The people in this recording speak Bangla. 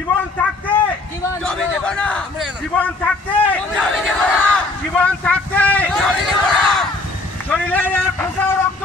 জীবন থাকতে জমি দেব না, জীবন থাকতে জমি দেব না, জীবন থাকতে জমি দেব না। শরীরের এক ফোঁটা রক্ত